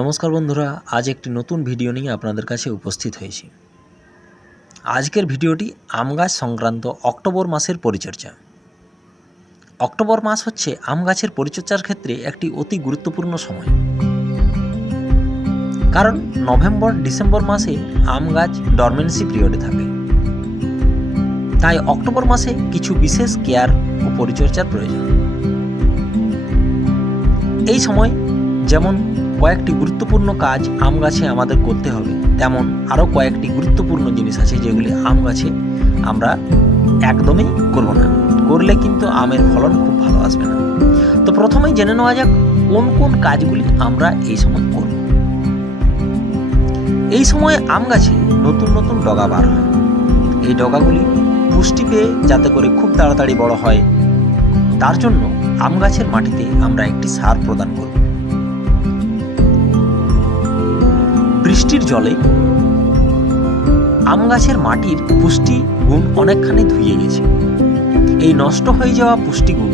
নমস্কার বন্ধুরা, আজ একটি নতুন ভিডিও নিয়ে আপনাদের কাছে উপস্থিত হয়েছি। আজকের ভিডিওটি আম গাছ সংক্রান্ত অক্টোবর মাসের পরিচর্যা। অক্টোবর মাস হচ্ছে আম গাছের পরিচর্যার ক্ষেত্রে একটি অতি গুরুত্বপূর্ণ সময়। কারণ নভেম্বর, ডিসেম্বর মাসে আম গাছ ডরমেন্সি পিরিয়ডে থাকে। তাই অক্টোবর মাসে কিছু বিশেষ কেয়ার ও পরিচর্যার প্রয়োজন। এই সময় যেমন কয়েকটি গুরুত্বপূর্ণ কাজ আম গাছে আমাদের করতে হবে। তেমন আরও কয়েকটি গুরুত্বপূর্ণ জিনিস আছে যেগুলি আম গাছে আমরা একদমই করব না। করলে কিন্তু আমের ফলন খুব ভালো আসবে না। তো প্রথমেই জেনে নেওয়া যাক কোন কোন কাজগুলি আমরা এই সময় করব এই সময় আম গাছে নতুন নতুন ডগা বার হয়। এই ডগাগুলি পুষ্টি পেয়ে যাতে করে খুব তাড়াতাড়ি বড় হয়, তার জন্য আম গাছের মাটিতে আমরা একটি সার প্রদান করব। বৃষ্টির জলে আম গাছের মাটির পুষ্টি গুণ অনেকখানি ধুয়ে গেছে। এই নষ্ট হয়ে যাওয়া পুষ্টিগুণ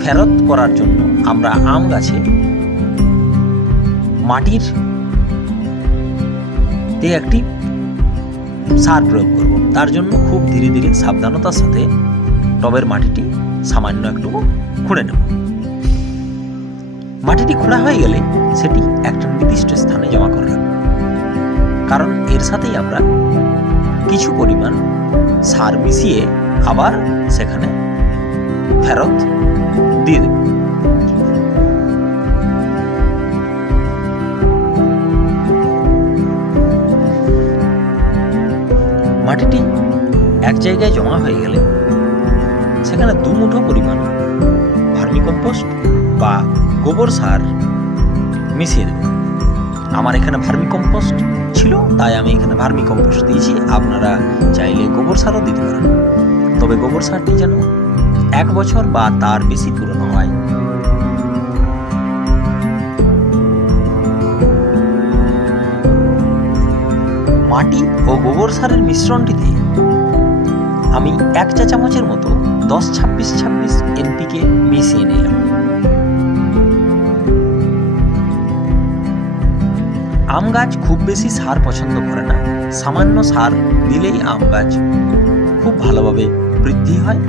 ফেরত করার জন্য আমরা আম গাছে মাটির তে একটি সার প্রয়োগ করব। তার জন্য খুব ধীরে ধীরে সাবধানতার সাথে টবের মাটিটি সামান্য একটু খুঁড়ে নেব। মাটিটি খোঁড়া হয়ে গেলে সেটি একটা নির্দিষ্ট স্থানে জমা করে রাখব। কারণ এর সাথেই আমরা কিছু পরিমাণ সার মিশিয়ে আবার সেখানে ফেরত দিয়ে দেব। মাটিটি এক জায়গায় জমা হয়ে গেলে সেখানে দু মুঠো পরিমাণ ভার্মিকম্পোস্ট বা গোবর সার মিশিয়ে দেব। আমার এখানে ভার্মিকম্পোস্ট ছিল তাই আমি এখানে ভার্মিকম্পোস্ট দিয়েছি। আপনারা চাইলে গোবর সারও দিতে পারেন। তবে গোবর সারটি যেন এক বছর বা তার বেশি পুরনো হয়। মাটি ও গোবর সারের মিশ্রণটিতে আমি এক চা চামচের মতো দশ ছাব্বিশ ছাব্বিশ এনপিকে মিশিয়ে নিলাম। আম গাছ খুব বেশি সার পছন্দ করে না। সামান্য সার দিলেই আম গাছ খুব ভালোভাবে বৃদ্ধি হয়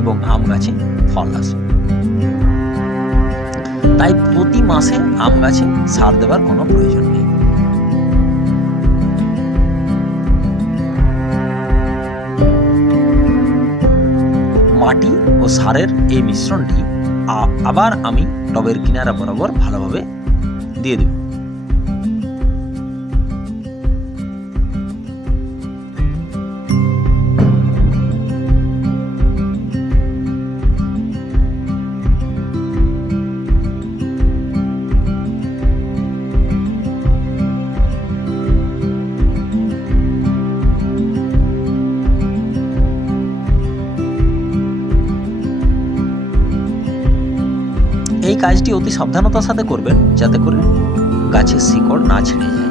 এবং আম গাছে ফল আসে। তাই প্রতি মাসে আম গাছে সার দেওয়ার কোনো প্রয়োজন নেই। মাটি ও সারের এই মিশ্রণটি আবার আমি টবের কিনারা বরাবর ভালোভাবে দিয়ে দেব। এই কাজটি অতি সাবধানতার সাথে করবেন, যাতে করে গাছের শিকড় না ছিঁড়ে যায়।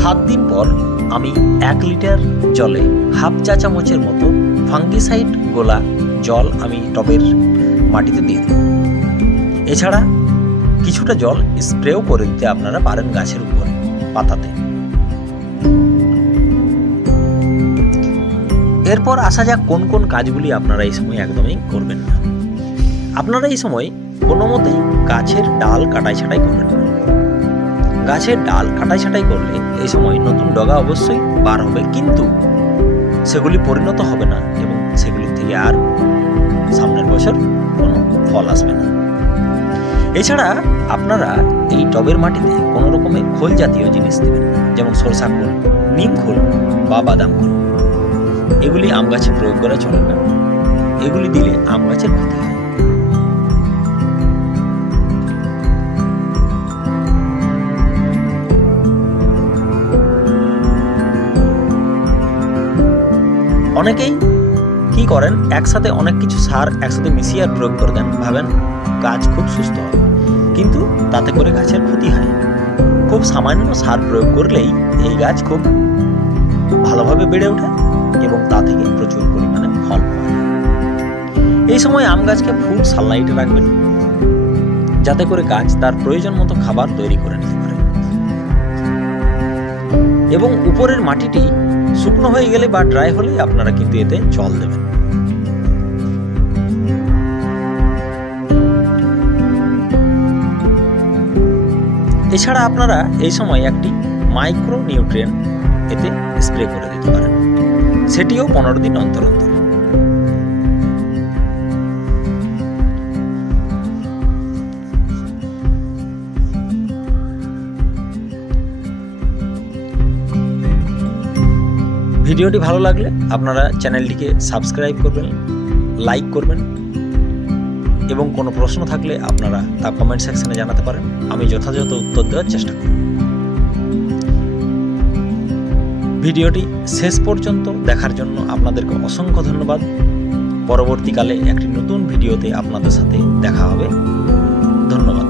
সাত দিন পর আমি এক লিটার জলে হাফ চা চামচের মতো ফাঙ্গিসাইড গোলা জল আমি টবের মাটিতে দিয়ে দেব এছাড়া কিছুটা জল স্প্রেও করে দিতে আপনারা পারেন গাছের উপরে, পাতাতে। এরপর আসা যাক কোন কোন কাজগুলি আপনারা এই সময় একদমই করবেন না। আপনারা এই সময় কোনো মতেই গাছের ডাল কাটাই ছাটাই করবেন না। গাছের ডাল কাটাই ছাটাই করলে এই সময় নতুন ডগা অবশ্যই বার হবে, কিন্তু সেগুলি পরিণত হবে না এবং সেগুলি থেকে আর সামনের বছর কোনো ফল আসবে না। এছাড়া আপনারা এই টবের মাটিতে কোনো রকমের খোল জাতীয় জিনিস দেবেন যেমন সরষা খোল, নিম খোল বা বাদাম খোল। এগুলি আম গাছে প্রয়োগ করা চলে না। এগুলি দিলে আম গাছের ক্ষতি হয়। অনেকেই কি করেন, একসাথে অনেক কিছু সার একসাথে মিশিয়ে আর প্রয়োগ করে দেন, ভাবেন গাছ খুব সুস্থ হবে। কিন্তু তাতে করে গাছের ক্ষতি হয় খুব সামান্য সার প্রয়োগ করলেই এই গাছ খুব ভালোভাবে বেড়ে ওঠে এবং তা থেকে প্রচুর পরিমাণে ফল পাওয়া যায়। এই সময় আম গাছকে ফুল সানলাইটে রাখবেন, যাতে করে গাছ তার প্রয়োজন মতো খাবার তৈরি করে নিতে পারে। এবং উপরের মাটিটি শুকনো হয়ে গেলে বা ড্রাই হলেই আপনারা কিন্তু এতে জল দেবেন। এছাড়া আপনারা এই সময় একটি মাইক্রো নিউট্রিয়েন্ট এতে স্প্রে করে দিতে পারেন। সেটিও পনেরো দিন অন্তর অন্তর। ভিডিওটি ভালো লাগলে আপনারা চ্যানেলটিকে সাবস্ক্রাইব করবেন, লাইক করবেন এবং কোনো প্রশ্ন থাকলে আপনারা তা কমেন্ট সেকশনে জানাতে পারেন। আমি যথাযথ উত্তর দেওয়ার চেষ্টা করব। ভিডিওটি শেষ পর্যন্ত দেখার জন্য আপনাদেরকে অসংখ্য ধন্যবাদ। পরবর্তীকালে একটি নতুন ভিডিওতে আপনাদের সাথে দেখা হবে। ধন্যবাদ।